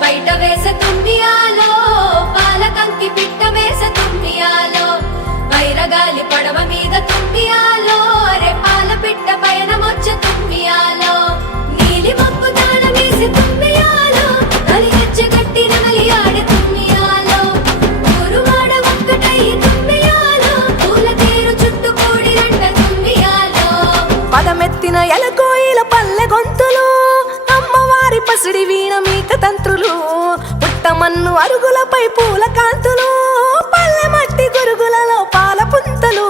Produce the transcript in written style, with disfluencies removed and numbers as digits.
బయట వేసే తుమ్మియాలో పాలకంకి పిట్ట వేసే తుమ్మియాలో వైరగాలి పడవ మీద తుమ్మియాలో అరే పాల పిట్ట పయనమొచ్చే తుమ్మియాలో నీలి మబ్బు తాళం వేసి తుమ్మియాలో నలి తెచ్చ గట్టి నమలి ఆడే తుమ్మియాలో ఊరు వాడ ఒక్కటయ్యి తుమ్మియాలో పూల తేరు చుట్టూ కూడి రంట తుమ్మియాలో పదమెత్తిన ఎలకోయిల పల్లె గొంతులు అమ్మవారి పసిడి వీణ మీక తంత్రులు పుట్టమన్ను అరుగులపై పూల కాంతులు పల్లె మట్టి గురుగులలో పాల పుంతలు